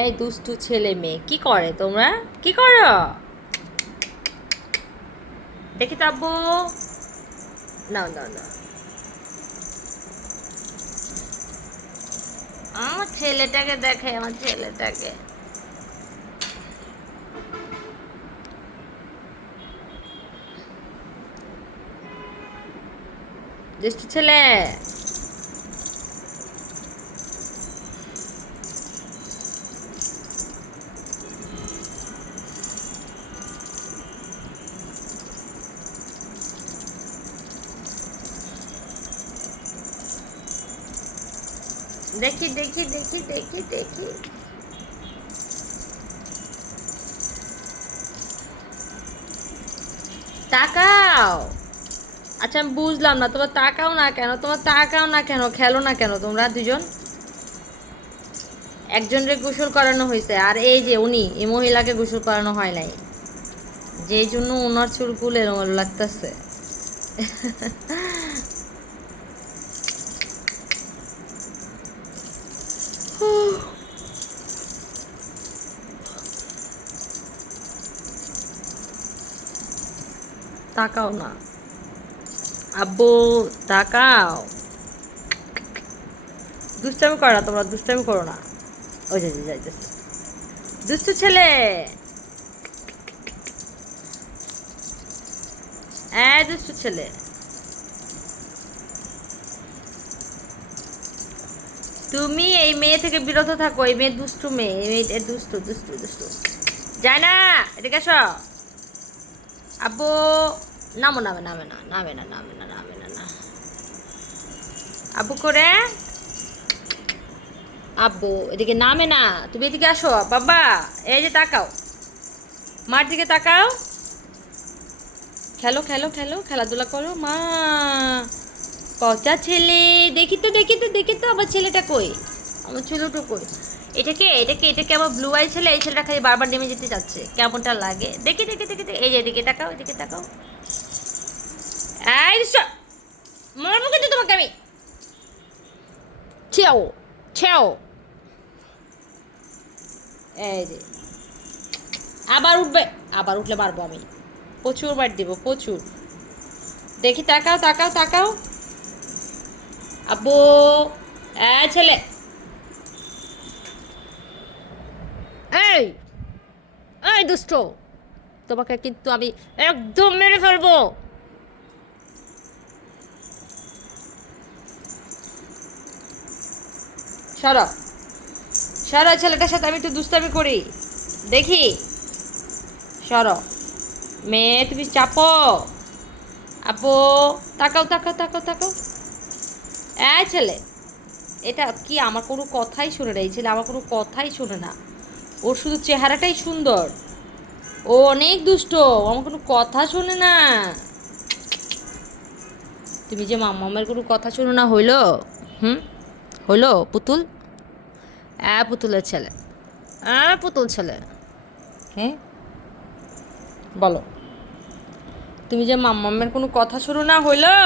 এই দুষ্টু ছেলে মেয়ে কি করে তোমরা? কি করো দেখি তো আব্বু। নাও নাও নাও, আমার ছেলেটাকে দেখে, আমার ছেলেটাকে। দুষ্টু ছেলে। দেখি দেখি দেখি দেখি দেখি, তাকাও। আচ্ছা আমি বুঝলাম না, তোমার তাকাও না কেন? তোমার তাকাও না কেন? খেলো না কেন তোমরা দুজন? একজনকে গোসল করানো হয়েছে, আর এই যে উনি, এই মহিলাকে গোসল করানো হয় নাই, যেই জন্য ওনার চুলগুলো এলোমেলো লাগতেছে। তাকাও না আব্বু, তাকাও। দুষ্টামি করো না তোমরা, দুষ্টামি করো না। ওই যে যাইতেছে দুষ্টু ছেলে। দুষ্টু ছেলে, তুমি এই মেয়ে থেকে বিরত থাকো। এই মেয়ে দুষ্টু, মেয়ে, এই মেয়ে দুষ্টু দুষ্টু দুষ্টু। যায় না, এদিকে আসো আব্বু। নামো, নামে নামে না, নামে না, নামে না, নামে না, না আব্বু করে। আব্বু এদিকে নামে না, তুমি এদিকে আসো বাবা। এই যে তাকাও, মার দিকে তাকাও। খেলো খেলো খেলো, খেলাধুলা করো মা। পচা ছেলে। দেখি তো দেখি তো দেখি তো, আমার ছেলেটা কই? আমার ছেলেটা কই? এটাকে এটাকে এটাকে আমার ব্লু আই ছেলে। এই ছেলেটা খালি বারবার নেমে যেতে যাচ্ছে, কেমনটা লাগে দেখি দেখি দেখি দেখি। এই যে এদিকে তাকাও, এদিকে তাকাও। এই মারবো কিন্তু তোমাকে আমি। ছেও ছেও। এই যে আবার উঠবে, আবার উঠলে মারবো আমি। প্রচুর বার দিব, প্রচুর। দেখি তাকাও তাকাও তাকাও আব্বু। ছেলে, এই এই দুষ্ট, তোমাকে কিন্তু আমি একদম মেরে ফেলবো। সরো সরো, ছেলেটার সাথে আমি একটু দুষ্টামি করি দেখি। সরো মেয়ে, তুমি চাপো। আপু তাকাও তাকাও তাকাও তাকাও। ছেলে, এটা কি? আমার কোনো কথাই শোনে না এই ছেলে, আমার কোনো কথাই শোনে না। ওর শুধু চেহারাটাই সুন্দর, ও অনেক দুষ্ট, আমার কোনো কথা শোনে না। তুমি যে মামামের কোনো কথা শোনো না, হইলো? হুম, হইলো পুতুল? পুতুলের ছেলে, পুতুল ছেলে। হ্যাঁ, বলো। তুমি যে মামামের কোনো কথা শোনো না, হইলো?